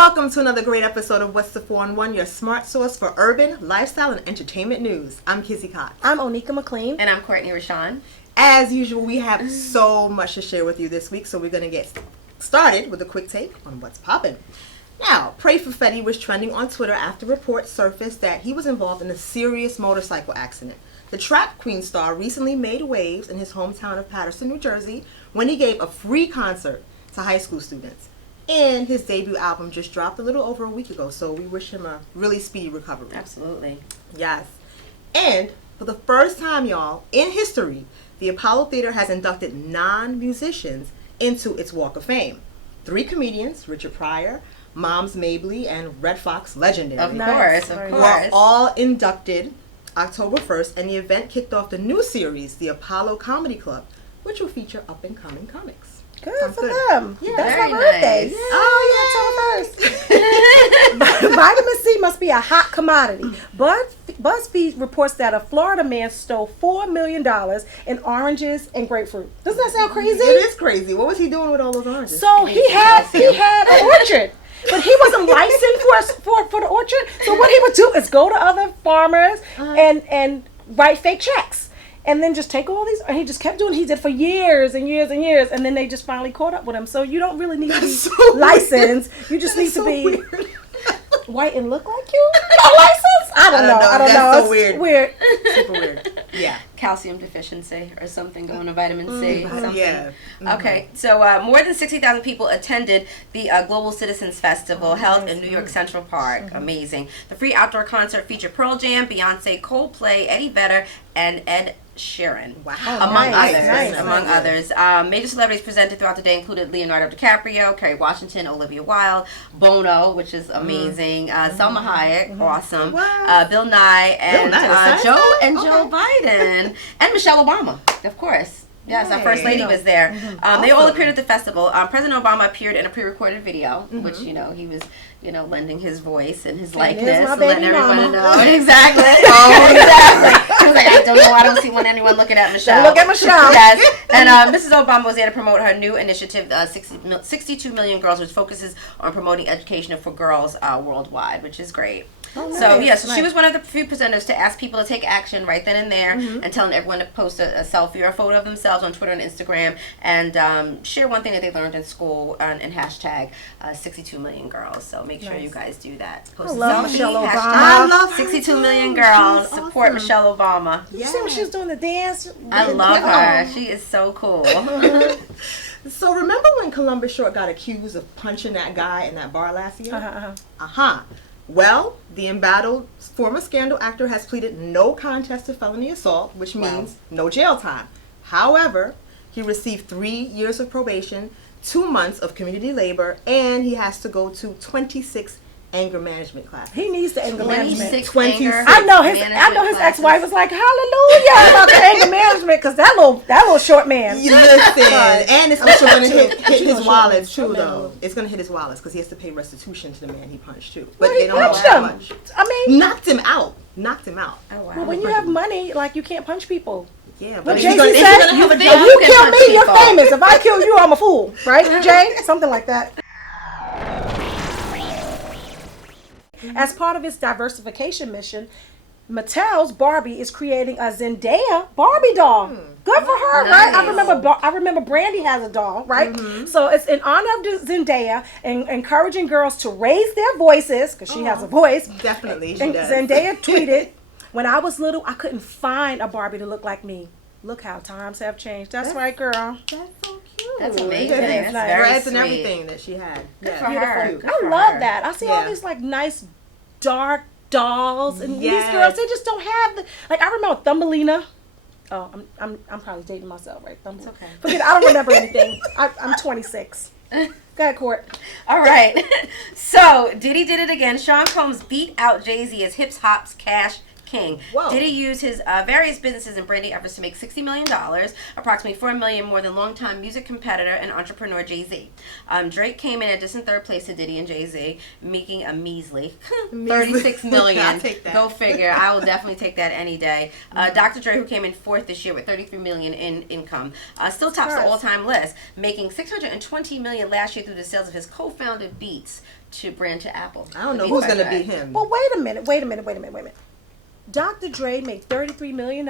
Welcome to another great episode of What's the 4-in-1, your smart source for urban, lifestyle, and entertainment news. I'm Kizzy Cox. I'm Onika, McLean. And I'm Courtney, Rashon. As usual, we have so much to share with you this week, so we're going to get started with a quick take on what's poppin'. Now, Pray for Fetty was trending on Twitter after reports surfaced that he was involved in a serious motorcycle accident. The Trap Queen star recently made waves in his hometown of Paterson, New Jersey, when he gave a free concert to high school students. And his debut album just dropped a little over a week ago, so we wish him a really speedy recovery. Absolutely. Yes. And for the first time, y'all, in history, the Apollo Theater has inducted non-musicians into its Walk of Fame. 3 comedians, Richard Pryor, Moms Mabley, and Red Fox Legendary, Of course. were all inducted October 1st, and the event kicked off the new series, the Apollo Comedy Club, which will feature up-and-coming comics. Good for them. Yeah, that's very my birthday. nice. Yeah. Oh, yeah, October 1st. Vitamin C must be a hot commodity. BuzzFeed reports that a Florida man stole $4 million in oranges and grapefruit. Doesn't that sound crazy? It is crazy. What was he doing with all those oranges? So he had an orchard. But he wasn't licensed for the orchard. So what he would do is go to other farmers and write fake checks. And then just take all these, and he just kept doing it. He did for years and years and years, and then they just finally caught up with him. So you don't really need to be licensed. You just need to be white and look like you. No license? I don't know. That's know. So it's weird. Super weird. Yeah. Calcium deficiency or something going to vitamin C. Something. Yeah. Okay, so more than 60,000 people attended the Global Citizens Festival held in New York Central Park. Amazing. The free outdoor concert featured Pearl Jam, Beyonce, Coldplay, Eddie Vedder, and Ed Sheeran, Wow. among others. Major celebrities presented throughout the day included Leonardo DiCaprio, Kerry Washington, Olivia Wilde, Bono, which is amazing, Selma Hayek, awesome, Bill Nye, and Joe Biden, and Michelle Obama, of course. Yes, our First Lady was there. They all appeared at the festival. President Obama appeared in a pre-recorded video, which, he was, lending his voice and his likeness, and letting everyone know. Exactly. Exactly. He was like, I don't know. I don't see anyone looking at Michelle. Look at Michelle. Yes. And Mrs. Obama was there to promote her new initiative, 62 Million Girls, which focuses on promoting education for girls worldwide, which is great. Oh, nice. So, nice. She was one of the few presenters to ask people to take action right then and there, and telling everyone to post a selfie or a photo of themselves on Twitter and Instagram, and share one thing that they learned in school, and hashtag 62 million girls. So make sure you guys do that. Post I love a selfie, Michelle Obama. I love 62 million girls. Support awesome. Michelle Obama. You see when she was doing the dance? I love her. She is so cool. So remember when Columbus Short got accused of punching that guy in that bar last year? Well, the embattled former Scandal actor has pleaded no contest to felony assault, which means no jail time. However, he received 3 years of probation, 2 months of community labor, and he has to go to 26 anger management classes. He needs the anger management. 26. I know his ex-wife was like, hallelujah about the anger management, because that little short man. Listen, and it's also going to hit his wallets too, though. It's going to hit his wallets because he has to pay restitution to the man he punched too. But they don't know how much. I mean, knocked him out. Oh wow. Well, when you have money, like, you can't punch people. Yeah, but but Jay-Z said, if you kill me, you're famous. If I kill you, I'm a fool, right, Jay? Something like that. As part of its diversification mission, Mattel's Barbie is creating a Zendaya Barbie doll. Good for her, right? I remember Brandy has a doll, right? So it's in honor of Zendaya and encouraging girls to raise their voices, because she has a voice. Definitely, she and does. Zendaya tweeted, "When I was little, I couldn't find a Barbie to look like me. Look how times have changed." That's right, girl. That's so cute. That's amazing. That's That's very dreads sweet. and everything that she had. Good for Beautiful. her. Good I for love her. that. I see all these like nice dark dolls, and these girls, they just don't have the, like, I remember Thumbelina. Oh, I'm probably dating myself, right? It's okay. Forget it, I don't remember anything. I'm 26. Go ahead, Court. All right. So, Diddy did it again. Sean Combs beat out Jay-Z as hip hop's cash king. Whoa. Diddy used his various businesses and branding efforts to make $60 million, approximately $4 million more than longtime music competitor and entrepreneur Jay-Z. Drake came in a distant third place to Diddy and Jay-Z, making a measly $36 million. I'll take that. Go figure. I will definitely take that any day. Dr. Dre, who came in fourth this year with $33 million in income, still tops the all-time list, making $620 million last year through the sales of his co-founded Beats, to brand to Apple. I don't know who's going to be him. Well, wait a minute. Dr. Dre made $33 million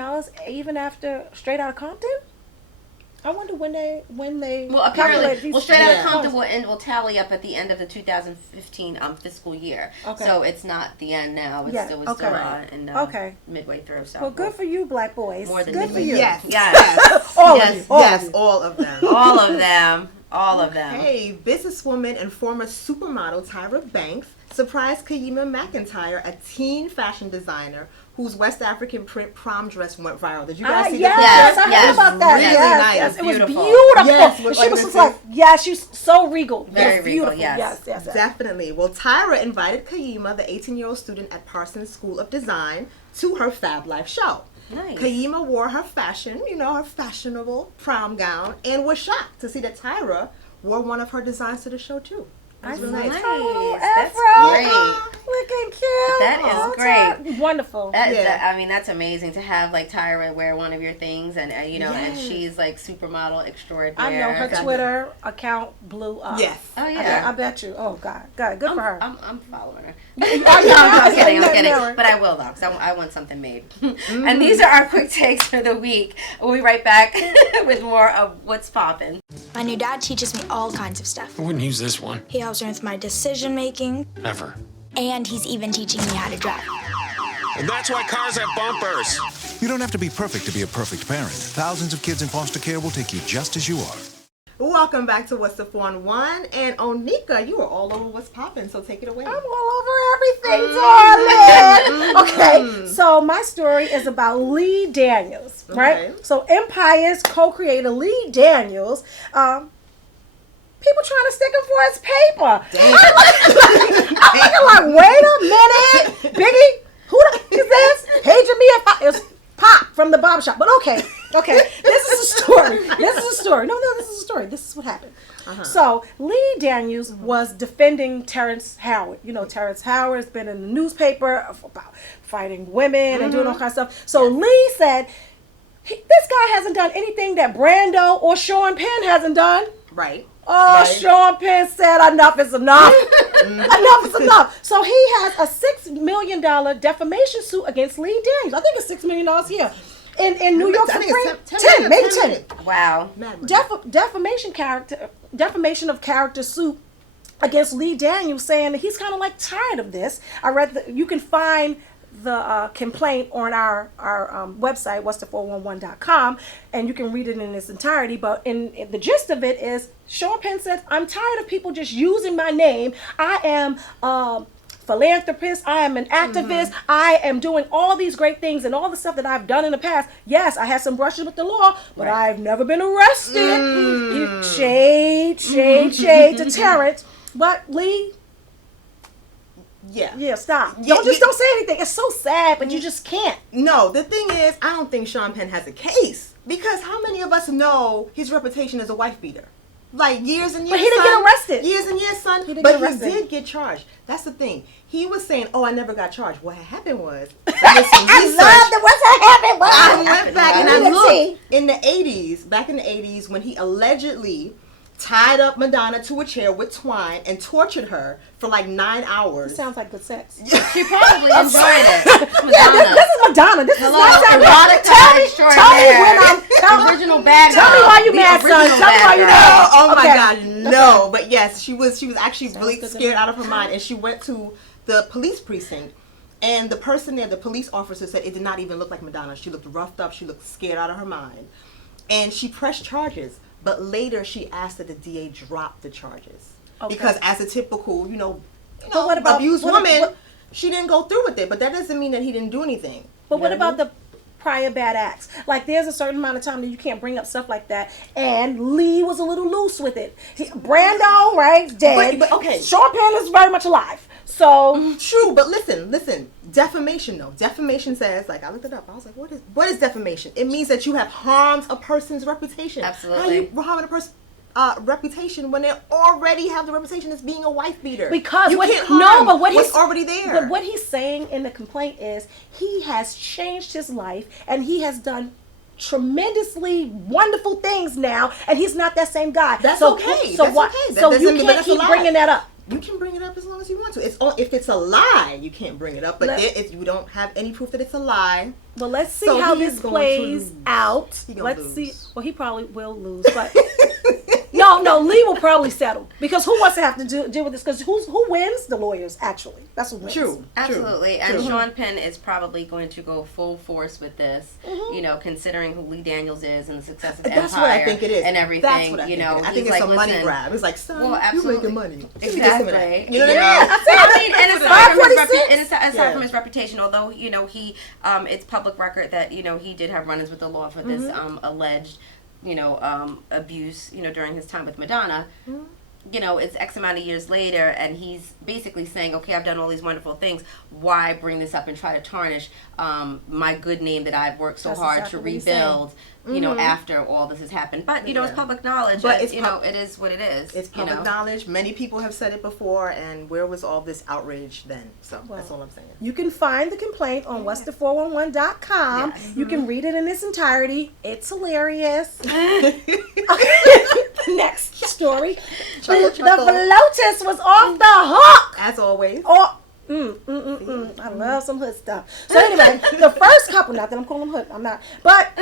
even after Straight Outta Compton? I wonder when they well, apparently, Straight Outta Compton will tally up at the end of the 2015 fiscal year. Okay. So it's not the end now. It's still midway through. So well, good for you, black boys. More than good for you. Yes. All of them. All of them. Hey, businesswoman and former supermodel Tyra Banks surprised Kiyima McIntyre, a teen fashion designer whose West African print prom dress went viral. Did you guys see that? Yes, I heard about that. Really nice. Yes, it was beautiful. Yes, and she was just like, she's so regal. Very regal, beautiful. Yes. Definitely. Well, Tyra invited Kiyima, the 18-year-old student at Parsons School of Design, to her Fab Life show. Nice. Kiyima wore her her fashionable prom gown, and was shocked to see that Tyra wore one of her designs to the show too. That's really nice. That's great. Looking cute. That is great. Wonderful. That's amazing to have like Tyra wear one of your things, and and she's like supermodel extraordinaire. I know her Twitter account blew up. Yes. Oh yeah. I bet you. Oh God. Good for her. I'm following her. I'm kidding. But I will though, because I want something made. And these are our quick takes for the week. We'll be right back with more of What's Poppin'. My new dad teaches me all kinds of stuff. I wouldn't use this one. He helps me with my decision making. Ever. And he's even teaching me how to drive. And that's why cars have bumpers. You don't have to be perfect to be a perfect parent. Thousands of kids in foster care will take you just as you are. Welcome back to What's the 4-1. And Onika, you are all over What's Poppin', so take it away. I'm all over everything, darling. Okay, so my story is about Lee Daniels, right? Okay. So Empire's co-creator Lee Daniels, people trying to stick him for his paper. Damn. I'm looking like, wait a minute, Biggie, who is this? Paging me if it's Pop from the barbershop. But okay, this is a story. No, this is a story. This is what happened. So Lee Daniels was defending Terrence Howard. You know, Terrence Howard has been in the newspaper about fighting women and doing all kinds of stuff. So Lee said, this guy hasn't done anything that Brando or Sean Penn hasn't done. Right. Oh, right. Sean Penn said enough is enough. Enough is enough. So he has a $6 million defamation suit against Lee Daniels. I think it's $6 million here. In New York Supreme. 10, maybe 10. Wow. Defamation of character suit against Lee Daniels, saying that he's kind of like tired of this. I read you can find the complaint on our website, whatsthe411.com, and you can read it in its entirety. But in the gist of it is, Sean Penn says, I'm tired of people just using my name. I am philanthropist, I am an activist, I am doing all these great things and all the stuff that I've done in the past. Yes, I had some brushes with the law, but I've never been arrested. Shade to Terrence. But Lee, stop. Don't say anything. It's so sad, but you just can't. No, the thing is, I don't think Sean Penn has a case, because how many of us know his reputation as a wife beater? Like years and years. But he didn't get arrested. Years and years, son. He did get charged. That's the thing. He was saying, "Oh, I never got charged." What happened was, I love the what's happened. I went back and I looked in the 80s. Back in the 80s, when he allegedly tied up Madonna to a chair with twine and tortured her for like 9 hours. It sounds like good sex. She probably enjoyed it. This is Madonna. This is not erotic. Tell me when I'm original bad. Tell me why you mad, son. Tell me why you mad. Oh my God, no. But yes, she was actually really scared out of her mind, and she went to the police precinct. And the person there, the police officer, said it did not even look like Madonna. She looked roughed up. She looked scared out of her mind. And she pressed charges. But later she asked that the DA drop the charges. Okay. Because as a typical, abused woman, she didn't go through with it. But that doesn't mean that he didn't do anything. But what about the prior bad acts? Like, there's a certain amount of time that you can't bring up stuff like that. And Lee was a little loose with it. Brando, right, dead. But okay. Sean Penn is very much alive. So true, but listen. Defamation, though. Defamation says, like, I looked it up. I was like, what is defamation? It means that you have harmed a person's reputation. Absolutely. How are you harming a person's reputation when they already have the reputation as being a wife beater? Because what's already there. But what he's saying in the complaint is he has changed his life and he has done tremendously wonderful things now, and he's not that same guy. That's okay. So you can't keep bringing that up. You can bring it up as long as you want to. It's if it's a lie, you can't bring it up. But if you don't have any proof that it's a lie. Well, let's see So how he is this going plays to lose. out. He gonna Let's lose. see. Well, he probably will lose, but no, Lee will probably settle because who wants to have to deal with this? Because who wins? The lawyers, actually. That's who wins. True. Absolutely. And True. Sean Penn is probably going to go full force with this, you know, considering who Lee Daniels is and the success of That's Empire what I think it is. and everything. That's what I you think know, it is. I he's think it's like, a money listen, grab. It's like, son, well, you're absolutely. making money. Exactly. You know what I mean, and aside from his 546? aside from his reputation, although you know he, it's public record that you know he did have run-ins with the law for this alleged, you know, abuse, you know, during his time with Madonna. You know, it's X amount of years later, and he's basically saying, okay, I've done all these wonderful things. Why bring this up and try to tarnish my good name that I've worked so That's hard exactly to what he's saying. rebuild, you know, after all this has happened. But, you know, it's public knowledge. But and, it's you know, it is what it is. It's you public know? knowledge. Many people have said it before, and where was all this outrage then? So Well, that's all I'm saying. You can find the complaint on whatsthe411.com. You can read it in its entirety. It's hilarious. Next story. Chuckle, The chuckle. Lotus was off the hook. As always. Oh, I love some hood stuff. So anyway, the first couple, not that I'm calling them hood, I'm not, but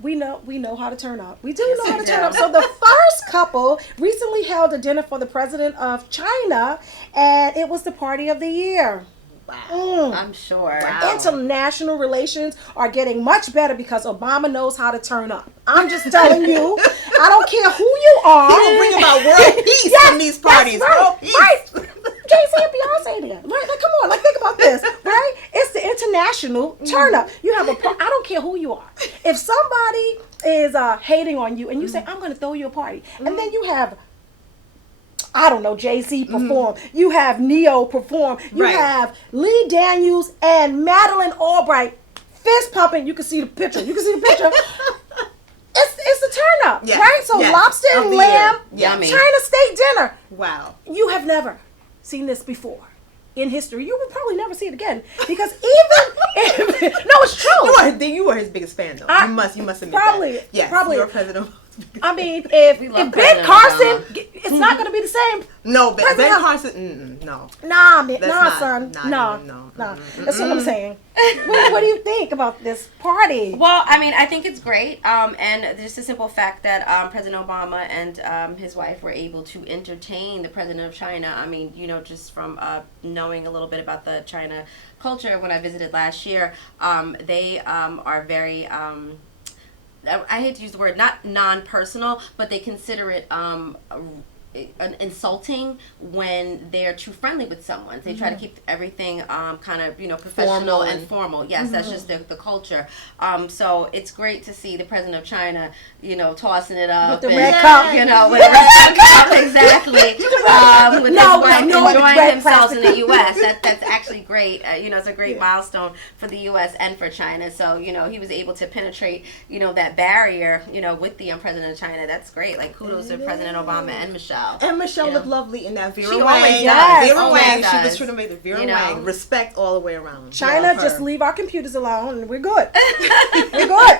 we know how to turn up. We do know how to turn up. So the first couple recently held a dinner for the president of China, and it was the party of the year. Wow. I'm sure. International relations are getting much better because Obama knows how to turn up. I'm just telling you. I don't care who you are. He will bring about world peace in these parties. That's World peace. right. Jay-Z and Beyonce there. Right? Like, come on. Like, think about this. Right? It's the international turn up. You have I don't care who you are. If somebody is hating on you and you say, I'm going to throw you a party, and then you have, I don't know, Jay-Z perform. You have Neo perform. You Right. have Lee Daniels and Madeline Albright fist pumping. You can see the picture. It's a turn up, Yes, right? So yes. lobster Of and the lamb, year. Yummy. China State dinner. Wow. You have never seen this before in history. You will probably never see it again because even if, no, it's true. You are his biggest fan, though. I- you must admit probably, that. Yes, probably. you're president. I mean, if We love Ben President Carson, Obama. it's not going to be the same. No, Ben President- Carson. No. Nah, man, That's nah, not- son, nah, no. no. That's what I'm saying. What do you think about this party? Well, I mean, I think it's great, and just the simple fact that President Obama and his wife were able to entertain the president of China. I mean, you know, just from knowing a little bit about the China culture when I visited last year, they are very. I hate to use the word not non-personal, but they consider it insulting when they're too friendly with someone. They try to keep everything kind of, you know, professional Formal and formal. Yes, that's just the culture. So it's great to see the president of China, you know, tossing it up. With the and, red cup. You know, with the red cup, exactly. With his wife no, enjoying red themselves in the plastic. U.S. That's actually great. You know, it's a great milestone for the U.S. and for China. So, you know, he was able to penetrate, you know, that barrier, you know, with the president of China. That's great. Like, kudos to President Obama and Michelle. And Michelle You know. looked lovely in that Vera She Wang. always does. Vera Always Wang. She does. was true to make the Vera You know. Wang. Respect all the way around. China, Love just her. leave our computers alone and we're good. We're good.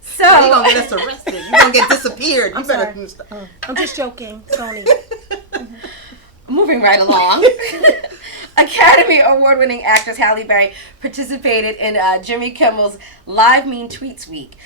So, You're going to get us arrested. You're going to get disappeared. You better sorry. I'm just joking, Sony. moving right along. Academy Award-winning actress Halle Berry participated in Jimmy Kimmel's Live Mean Tweets Week,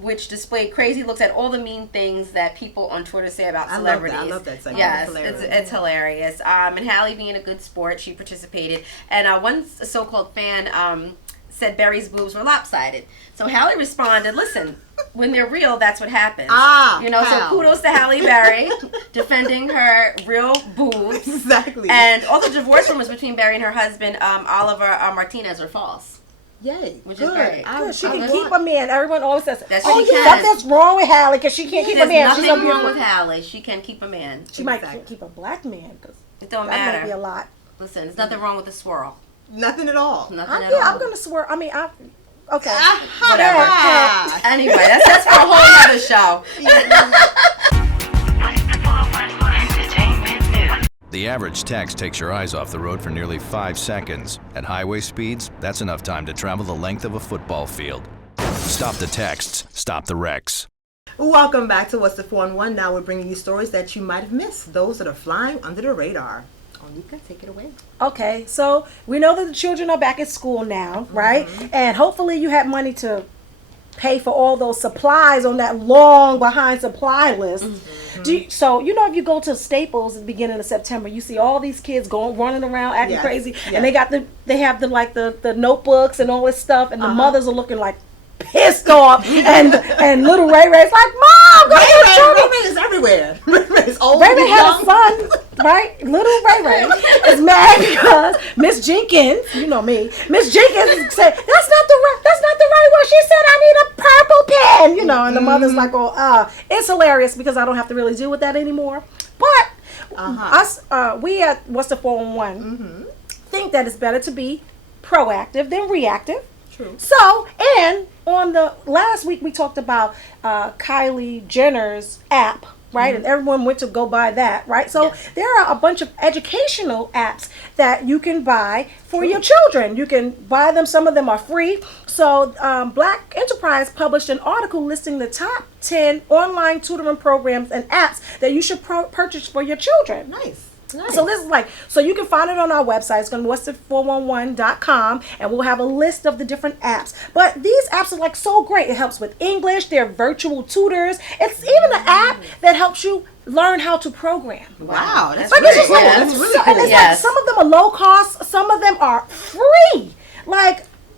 which displayed crazy looks at all the mean things that people on Twitter say about celebrities. I love that segment. Yes, It's hilarious. it's hilarious. And Halle, being a good sport, she participated. And one so-called fan said Berry's boobs were lopsided. So Halle responded, listen, when they're real, that's what happens. Ah, so how? kudos to Halle Berry defending her real boobs. Exactly. And all the divorce rumors between Berry and her husband, Oliver Martinez, are false. Yay. Which is Good. great. Good, she I can love keep it. a man. Everyone always says, That "Oh, she you can. something's wrong with Halle because she can't keep a There's man. She's nothing so wrong beautiful." with Halle. She can keep a man. She might Exactly. can't keep a black man because It don't that may be a matter. lot. Listen, there's nothing wrong with the swirl. Nothing at all. Nothing at all. I'm gonna swear. I mean, okay. Whatever. Ah. Anyway, that's for a whole other show. The average text takes your eyes off the road for nearly 5 seconds. At highway speeds, that's enough time to travel the length of a football field. Stop the texts, stop the wrecks. Welcome back to What's the 411. Now we're bringing you stories that you might have missed, those that are flying under the radar. Onika, take it away. Okay, so we know that the children are back at school now, right? And hopefully you have money to pay for all those supplies on that long behind supply list. So you know, if you go to Staples at the beginning of September, you see all these kids running around acting crazy, and they have the notebooks and all this stuff, and the mothers are looking like pissed off, and little Ray Ray's like, Mom, go get your children. Ray Ray is everywhere. Ray Ray's old. Ray Ray had a son, right? Little Ray Ray is mad because Miss Jenkins, you know me, Miss Jenkins said, that's not the right one. She said I need a purple pen, you know, and the mother's like, it's hilarious because I don't have to really deal with that anymore. But we at What's the 411 think that it's better to be proactive than reactive. True. So, and on the last week we talked about Kylie Jenner's app, right? And everyone went to go buy that, right? So there are a bunch of educational apps that you can buy for your children. You can buy them. Some of them are free. So Black Enterprise published an article listing the top 10 online tutoring programs and apps that you should purchase for your children. Nice. So this is so you can find it on our website. It's going to be whatsthe411.com, and we'll have a list of the different apps. But these apps are so great. It helps with English. They're virtual tutors. It's even an app that helps you learn how to program. Wow, that's it's just that's really cool. And it's some of them are low cost, some of them are free.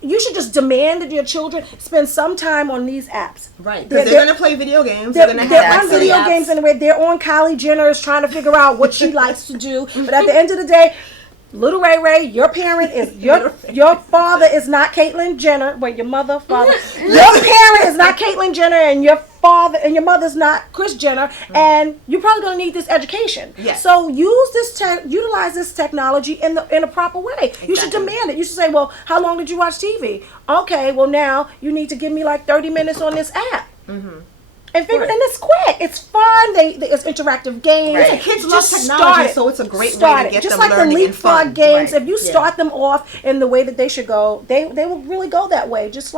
You should just demand that your children spend some time on these apps. Right, because they're going to play video games. They're on video games anyway. They're on Kylie Jenner's trying to figure out what she likes to do. But at the end of the day, little Ray Ray, your parent is your father is not Caitlyn Jenner. Wait, your father. Your parent is not Caitlyn Jenner, and your father and your mother's not Kris Jenner, and you're probably gonna need this education. Yes. So utilize this technology in a proper way. Exactly. You should demand it. You should say, well, how long did you watch TV? Okay, well now you need to give me 30 minutes on this app. And it's quick. It's fun. It's interactive games. Right. Kids love technology, so it's a great way to get just them learning and fun. Just like the leapfrog games, if you start them off in the way that they should go, they will really go that way. Just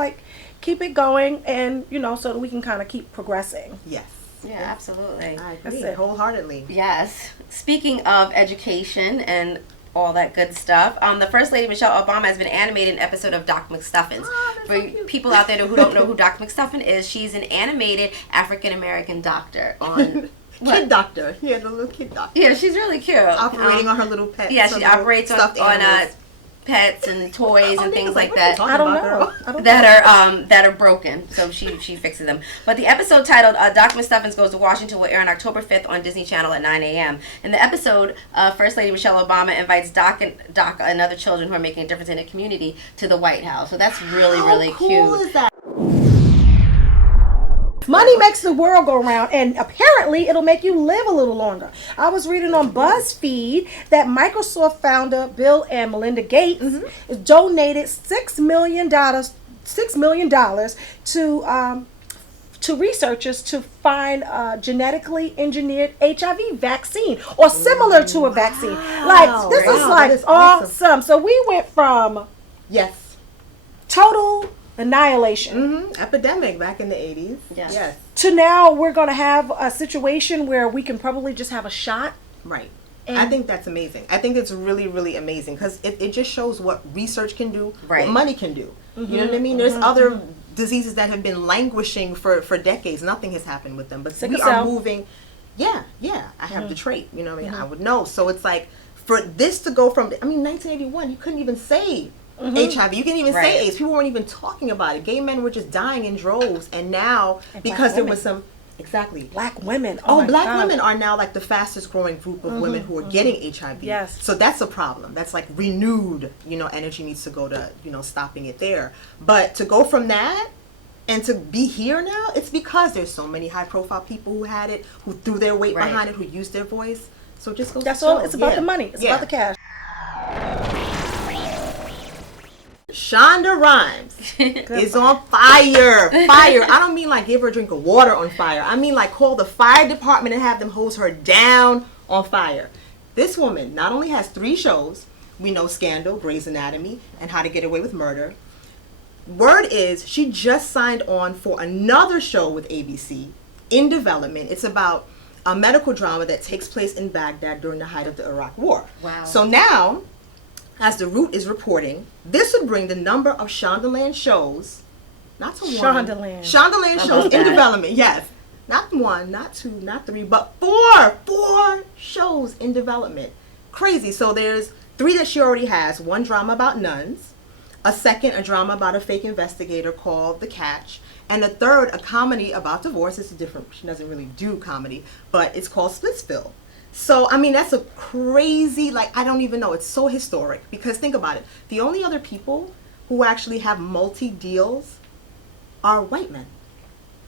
keep it going, and so that we can kind of keep progressing. Yes. Yeah, absolutely. I agree wholeheartedly. Yes. Speaking of education and all that good stuff. The First Lady, Michelle Obama, has been animated an episode of Doc McStuffins. For people out there who don't know who Doc McStuffin is, she's an animated African-American doctor on... Kid doctor. Yeah, the little kid doctor. Yeah, she's really cute. Operating on her little pets. Yeah, she operates on pets and toys and things like that. I don't know. That are broken. So she fixes them. But the episode titled Doc McStuffins Goes to Washington will air on October 5th on Disney Channel at 9 a.m. In the episode, First Lady Michelle Obama invites Doc and other children who are making a difference in the community to the White House. So that's really, really cute. How cool is that? Money makes the world go round, and apparently it'll make you live a little longer. I was reading on BuzzFeed that Microsoft founder Bill and Melinda Gates donated $6 million to researchers to find a genetically engineered HIV vaccine or similar to a vaccine. This is awesome. So we went from total annihilation. Epidemic back in the 80s. Yes. To now we're going to have a situation where we can probably just have a shot. Right. And I think that's amazing. I think it's really, really amazing because it just shows what research can do, what money can do. You know what I mean? There's other diseases that have been languishing for decades. Nothing has happened with them. But we are moving. Yeah. I have the trait. You know what I mean? I would know. So it's for this to go from, 1981, you couldn't even say HIV. You can't even say AIDS. People weren't even talking about it. Gay men were just dying in droves, and now because there was some black women. Black women are now the fastest growing group of women who are getting HIV. Yes. So that's a problem. That's renewed. Energy needs to go to stopping it there. But to go from that and to be here now, it's because there's so many high profile people who had it, who threw their weight behind it, who used their voice. So it just goes. That's all. It's about the money. It's about the cash. Shonda Rhimes is on fire. Fire. I don't mean give her a drink of water on fire. I mean call the fire department and have them hose her down on fire. This woman not only has 3 shows. We know Scandal, Grey's Anatomy, and How to Get Away with Murder. Word is she just signed on for another show with ABC in development. It's about a medical drama that takes place in Baghdad during the height of the Iraq War. Wow. So now, as The Root is reporting, this would bring the number of Shondaland shows, not to one. Shondaland shows in development, yes. Not one, not two, not three, but four shows in development. Crazy. So there's 3 that she already has. One drama about nuns, a second, a drama about a fake investigator called The Catch, and the third, a comedy about divorce. It's different. She doesn't really do comedy, but it's called Splitsville. So, I mean, that's a crazy, like, I don't even know. It's so historic because think about it. The only other people who actually have multi-deals are white men.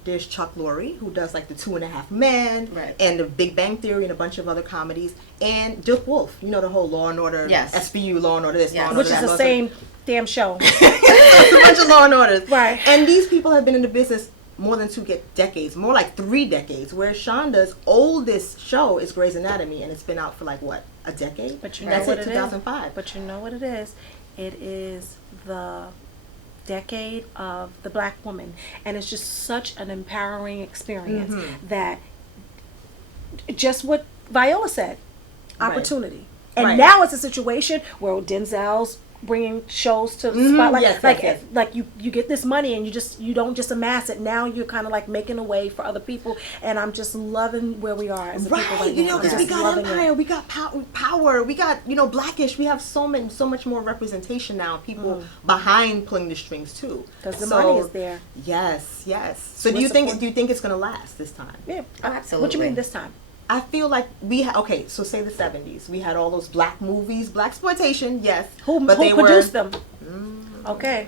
There's Chuck Lorre, who does like the 2.5 Men, right, and the Big Bang Theory and a bunch of other comedies, and Dirk Wolf, you know, the whole Law and Order, yes, SVU, Law and Order this, Law and which Order that. Which is the same damn show. It's a bunch of Law and Orders. Right. And these people have been in the business more than 2 decades, more like 3 decades, where Shonda's oldest show is Grey's Anatomy, and it's been out for like, what, a decade? But you know That's what it, 2005. But you know what it is? It is the decade of the black woman, and it's just such an empowering experience that just what Viola said, opportunity. And now it's a situation where Denzel's bringing shows to the spotlight. Like you get this money and you don't just amass it. Now you're kind of like making a way for other people, and I'm just loving where we are as a people right you now. know, because we got Empire, we got power, we got, you know, Blackish. We have so much more representation now. People behind pulling the strings too, because the money is there. Yes. So do you think it's going to last this time? Yeah, oh, absolutely. What do you mean this time? I feel like so say the 70s. We had all those black movies, blaxploitation, yes. Who produced them? Okay.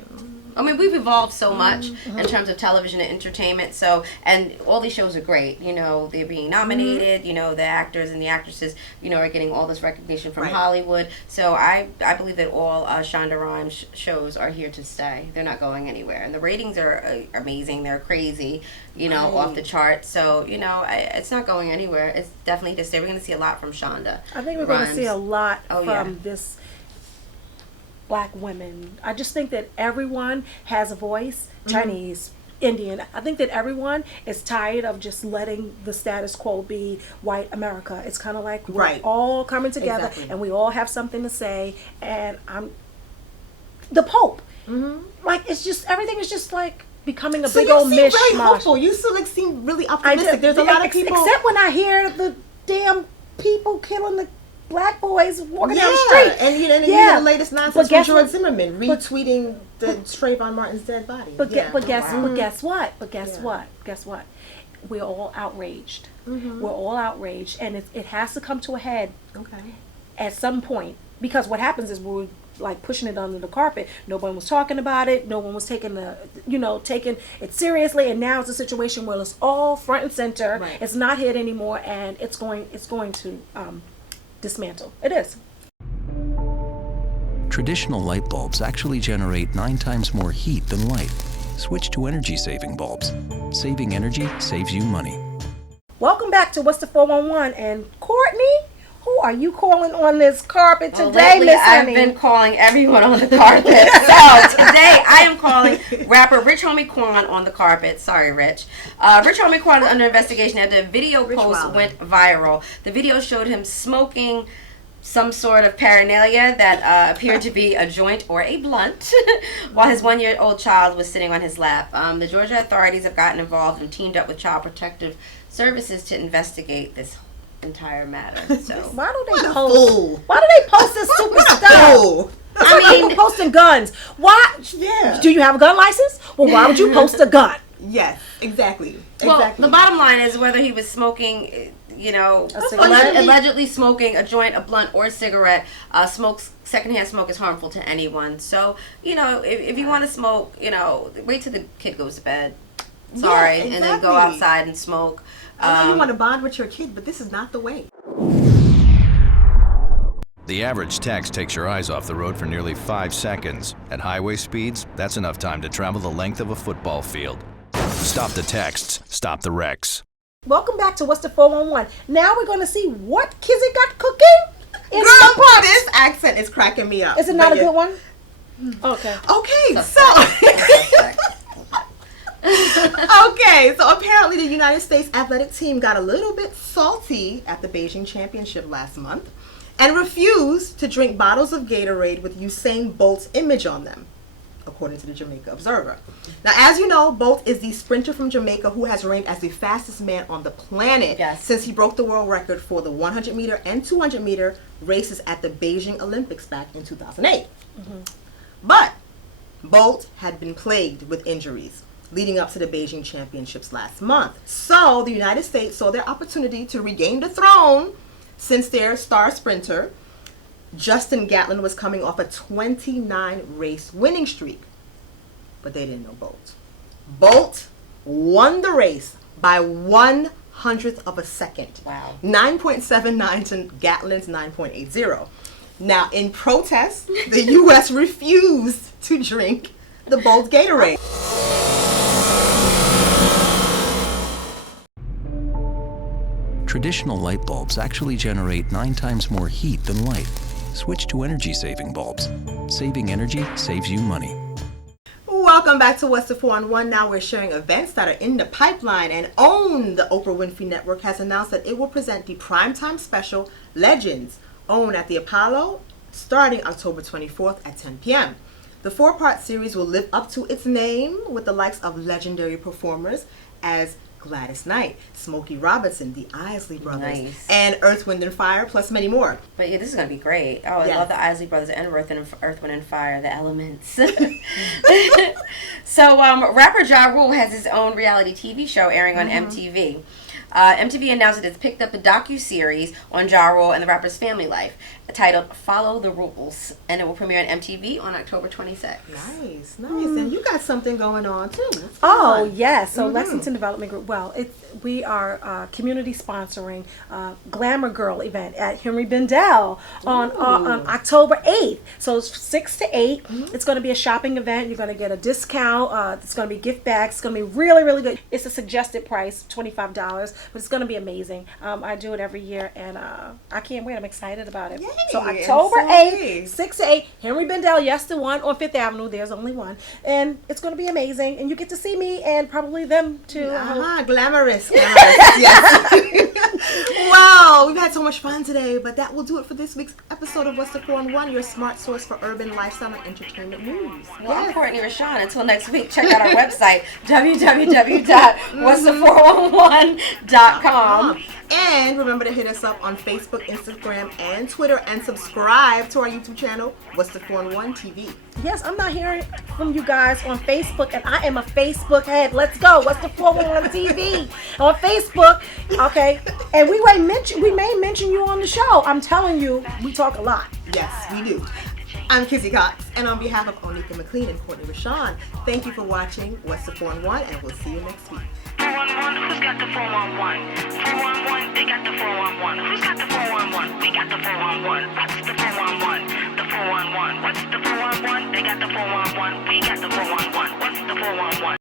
I mean, we've evolved so much in terms of television and entertainment. So, and all these shows are great. You know, they're being nominated. You know, the actors and the actresses, you know, are getting all this recognition from Hollywood. So I believe that all Shonda Rhimes shows are here to stay. They're not going anywhere. And the ratings are amazing. They're crazy, you know, off the charts. So, you know, it's not going anywhere. It's definitely to stay. We're going to see a lot from Shonda. I think we're going to see a lot from this black women. I just think that everyone has a voice, Chinese, Indian. I think that everyone is tired of just letting the status quo be white America. It's kind of like we're all coming together and we all have something to say. And I'm the Pope. Like, it's just, everything is just like becoming a big old mishmash. You seem very hopeful. You still like seem really optimistic. There's a lot of people. Except when I hear the damn people killing the black boys walking down the street. And you know the latest nonsense from George Zimmerman retweeting the Trayvon Martin's dead body. But guess what? We're all outraged. We're all outraged, and it has to come to a head at some point, because what happens is we're like pushing it under the carpet. No one was talking about it. No one was taking it seriously, and now it's a situation where it's all front and center. It's not hid anymore, and it's going to dismantle. It is. Traditional light bulbs actually generate 9 times more heat than light. Switch to energy-saving bulbs. Saving energy saves you money. Welcome back to What's the 411, and Courtney, who are you calling on this carpet today, Miss Honey? I've been calling everyone on the carpet. So today I am calling rapper Rich Homie Quan on the carpet. Sorry, Rich. Rich Homie Quan is under investigation after a video post went viral. The video showed him smoking some sort of paraphernalia that appeared to be a joint or a blunt while his 1-year-old child was sitting on his lap. The Georgia authorities have gotten involved and teamed up with Child Protective Services to investigate this entire matter. So why do they post this stupid stuff? I mean, people posting guns. Why? Yeah. Do you have a gun license? Well, why would you post a gun? Yes, exactly. Well, the bottom line is whether he was smoking, you know, allegedly smoking a joint, a blunt, or a cigarette. Secondhand smoke is harmful to anyone. So, you know, if you want to smoke, you know, wait till the kid goes to bed. Sorry, and then go outside and smoke. I know you want to bond with your kid, but this is not the way. The average text takes your eyes off the road for nearly 5 seconds. At highway speeds, that's enough time to travel the length of a football field. Stop the texts, stop the wrecks. Welcome back to What's the 411. Now we're going to see what Kizzy got cooking in the pot. This accent is cracking me up. Is it not a good one? Okay. Okay, so... Okay, Okay, so apparently the United States athletic team got a little bit salty at the Beijing Championship last month and refused to drink bottles of Gatorade with Usain Bolt's image on them, according to the Jamaica Observer. Now, as you know, Bolt is the sprinter from Jamaica who has reigned as the fastest man on the planet since he broke the world record for the 100-meter and 200-meter races at the Beijing Olympics back in 2008. But Bolt had been plagued with injuries leading up to the Beijing Championships last month. So the United States saw their opportunity to regain the throne since their star sprinter, Justin Gatlin, was coming off a 29-race winning streak. But they didn't know Bolt. Bolt won the race by 1/100th of a second. Wow. 9.79 to Gatlin's 9.80. Now, in protest, the U.S. refused to drink the Bolt Gatorade. Traditional light bulbs actually generate 9 times more heat than light. Switch to energy-saving bulbs. Saving energy saves you money. Welcome back to What's the 411. Now we're sharing events that are in the pipeline, and OWN, the Oprah Winfrey Network, has announced that it will present the primetime special Legends, OWN at the Apollo, starting October 24th at 10 p.m. The 4-part series will live up to its name with the likes of legendary performers as Gladys Knight, Smokey Robinson, the Isley Brothers, and Earth, Wind & Fire, plus many more. But yeah, this is going to be great. Oh, I love the Isley Brothers and Earth, Wind & Fire, the elements. So rapper Ja Rule has his own reality TV show airing on MTV. MTV announced that it's picked up a docu-series on Ja Rule and the rapper's family life titled Follow the Rules, and it will premiere on MTV on October 26th. Nice. And you got something going on too. Yes. So Lexington Development Group. Well, we are community sponsoring Glamour Girl event at Henry Bendel on October 8th. So it's 6 to 8. It's going to be a shopping event. You're going to get a discount. It's going to be gift bags. It's going to be really, really good. It's a suggested price, $25, but it's going to be amazing. I do it every year, and I can't wait. I'm excited about it. Yay, so October 8th, 6 to 8, Henry Bendel, yes, the one on 5th Avenue. There's only one. And it's going to be amazing. And you get to see me and probably them too. Glamorous. Yes. Wow, we've had so much fun today, but that will do it for this week's episode of What's the 411, your smart source for urban lifestyle and entertainment news. Well, I'm Courtney Rashon. Until next week, check out our website, www.whatsthe411.com. And remember to hit us up on Facebook, Instagram, and Twitter, and subscribe to our YouTube channel, What's the 411 TV. Yes, I'm not hearing from you guys on Facebook, and I am a Facebook head. Let's go. What's the 411 TV on Facebook? Okay, and we may mention you on the show. I'm telling you, we talk a lot. Yes, we do. I'm Kizzy Cox, and on behalf of Onika, McLean, and Courtney Rashon, thank you for watching What's the 411, and we'll see you next week. 411, who's got the 411? 411, they got the 411. Who's got the 411? We got the 411. What's the 411? The 411. What's the 411? They got the 411. We got the 411. What's the 411?